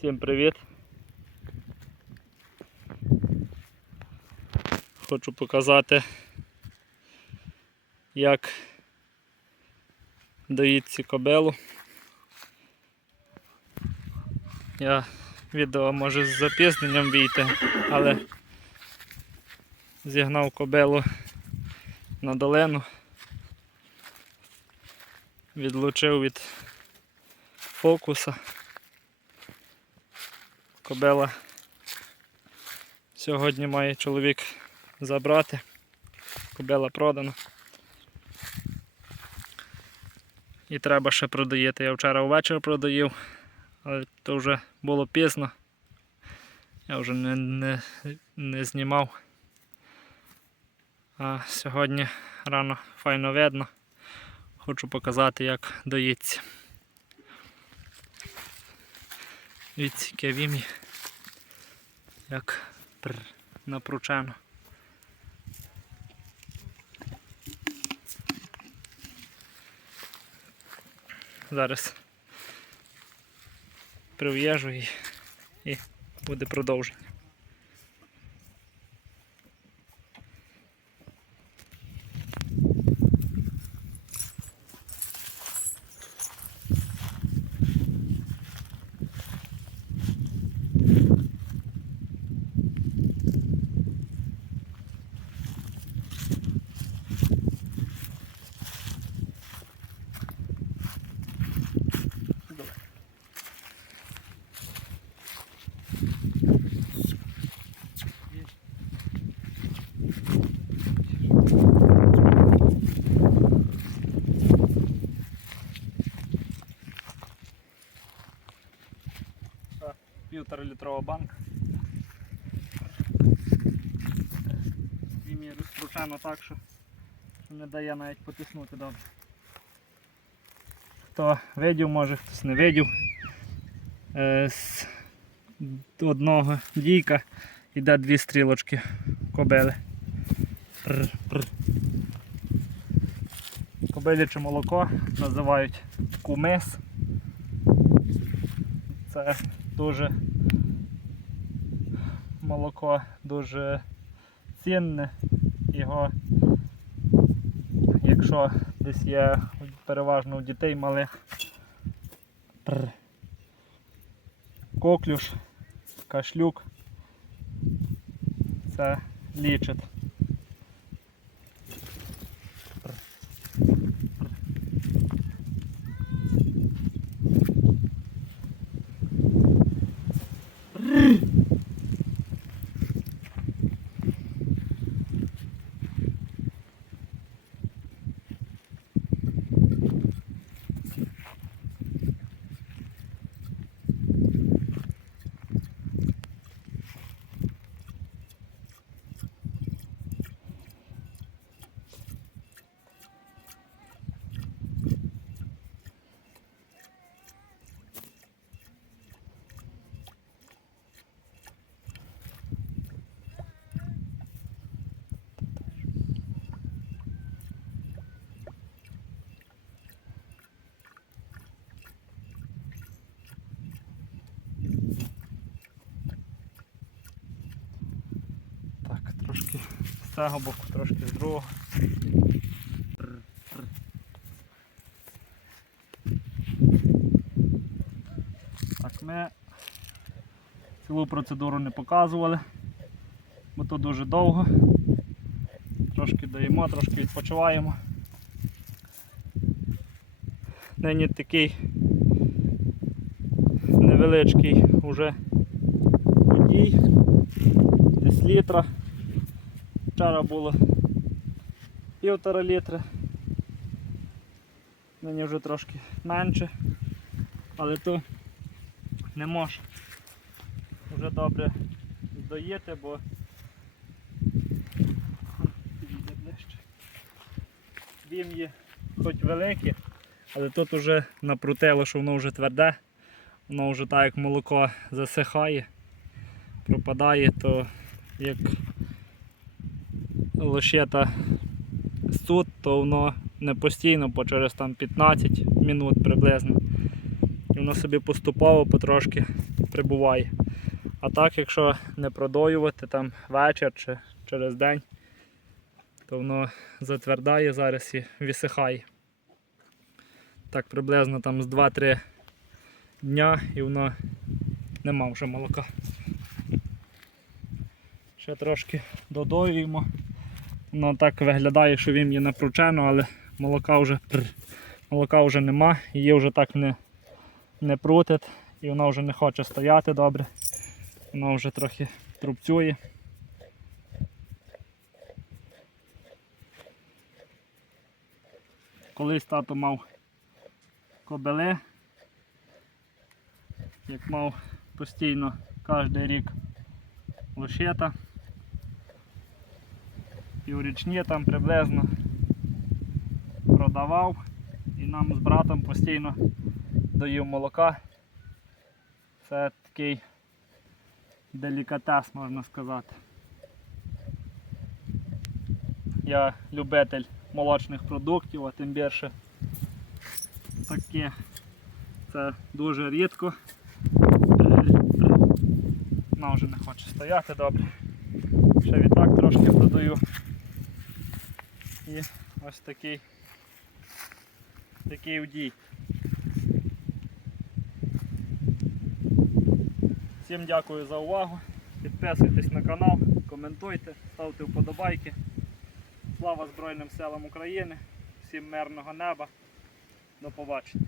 Всім привіт! Хочу показати, як доїть цю кобилу. Я відео може з запізненням війти, але зігнав кобилу на долину, відлучив від фокуса. Кобила сьогодні має чоловік забрати. Кобила продана. І треба ще продаїти. Я вчора ввечері продаїв, але то вже було пізно. Я вже не, не, не знімав. А сьогодні рано файно видно. Хочу показати, як доїться. Яке вім'я, як напручено. Зараз прив'яжу і, і буде продовження. півтора літрова банка. Вім'я розкручено так, що не дає навіть потиснути добре. Хто видів, може, хтось не видів. Е, з одного дійка йде дві стрілочки кобили. Кобиляче молоко називають кумис. Це дуже молоко дуже цінне. Його, якщо десь є переважно у дітей малих коклюш, кашлюк, це лічить. Трошки з цього боку, трошки з другого. Так, ми цілу процедуру не показували, бо то дуже довго. Трошки даємо, трошки відпочиваємо. Нині такий невеличкий уже подій, десь літра. Вчора було півтора літра. Нині вже трошки менше, але то не може вже добре доїти, бо ближче. Вім'ї хоч великі, але тут вже напрутило, що воно вже тверде, воно вже так як молоко засихає, пропадає, то як лощета суд, то воно не постійно, бо через там 15 минут приблизно І воно собі поступово потрошки прибуває. А так, якщо не продоювати там вечір чи через день, то воно затвердає зараз і висихає. Так приблизно там з 2-3 дня і воно нема вже молока. Ще трошки додоюємо. Воно так виглядає, що він є напручено, але молока вже, пр, молока вже нема, її вже так не, не прутить і вона вже не хоче стояти добре. Вона вже трохи трубцює. Колись тато мав кобели, як мав постійно кожен рік лошета. Піврічні там приблизно продавав і нам з братом постійно доїв молока. Це такий делікатес, можна сказати. Я любитель молочних продуктів, а тим більше таке це дуже рідко. Вона вже не хоче стояти добре. Ще відтак трошки продаю. І ось такий такий удій. Всім дякую за увагу. Підписуйтесь на канал, коментуйте, ставте вподобайки. Слава Збройним силам України, всім мирного неба. До побачення.